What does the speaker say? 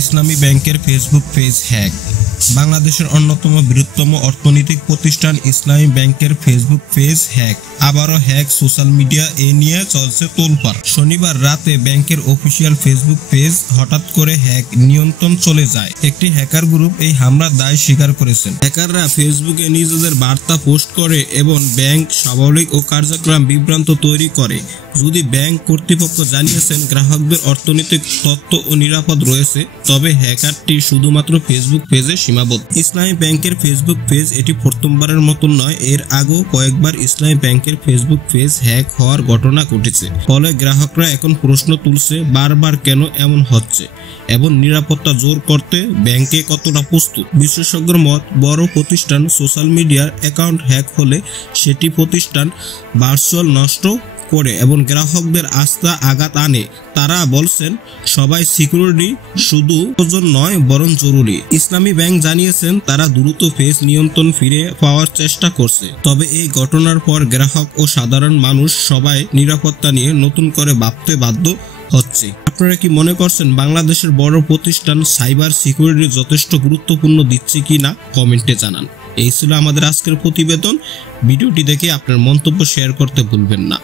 ইসলামী ব্যাংকের Facebook page hack. বাংলাদেশের অন্যতম বৃহত্তম অর্থনৈতিক প্রতিষ্ঠান ইসলামী ব্যাংকের ফেসবুক পেজ হ্যাক। আবারও হ্যাক, সোশ্যাল মিডিয়া এ নিয়ে চলছে তোলপাড়। শনিবার রাতে ব্যাংকের অফিসিয়াল ফেসবুক পেজ হঠাৎ করে হ্যাক নিয়ন্ত্রণ চলে যায়। একটি হ্যাকার গ্রুপ এই হামলার দায় স্বীকার করেছেন। হ্যাকাররা ফেসবুকে নিজেদের বার্তা পোস্ট করে এবং ব্যাংক স্বাভাবিক ও কার্যক্রম বিভ্রান্ত তৈরি করে। যদি ব্যাংক কর্তৃপক্ষ জানিয়েছেন গ্রাহকদের অর্থনৈতিক তথ্য ও নিরাপদ রয়েছে, তবে হ্যাকারটি শুধুমাত্র ফেসবুক পেজে সীমাবদ্ধ। ইসলামী ব্যাংকের ফেসবুক পেজ এটি প্রথমবারের মতো নয়। এর আগেও কয়েকবার ইসলামী ব্যাংকের ফেসবুক পেজ হ্যাক হওয়ার ঘটনা ঘটেছে। ফলে গ্রাহকরা এখন প্রশ্ন তুলছে, বারবার কেন এমন হচ্ছে এবং নিরাপত্তা জোর করতে ব্যাংকে কতটা প্রস্তুত। বিশেষজ্ঞর মত, বড় প্রতিষ্ঠান সোশ্যাল মিডিয়ার অ্যাকাউন্ট হ্যাক হলে সেটি প্রতিষ্ঠান ভার্চুয়াল নষ্ট করে এবং গ্রাহকদের আস্থা আঘাত আনে। তারা বলছেন, সবাই সিকিউরিটি শুধু প্রয়োজন নয় বরং জরুরি। ইসলামী ব্যাংক জানিয়েছেন তারা দ্রুত পেজ নিয়ন্ত্রণ ফিরে পাওয়ার চেষ্টা করছে। তবে এই ঘটনার পর গ্রাহক ও সাধারণ মানুষ সবাই নিরাপত্তা নিয়ে নতুন করে ভাবতে বাধ্য হচ্ছে। আপনারা কি মনে করছেন বাংলাদেশের বড় প্রতিষ্ঠান সাইবার সিকিউরিটি যথেষ্ট গুরুত্বপূর্ণ দিচ্ছে কি না? কমেন্টে জানান। এই ছিল আমাদের আজকের প্রতিবেদন। ভিডিওটি দেখে আপনার মন্তব্য শেয়ার করতে ভুলবেন না।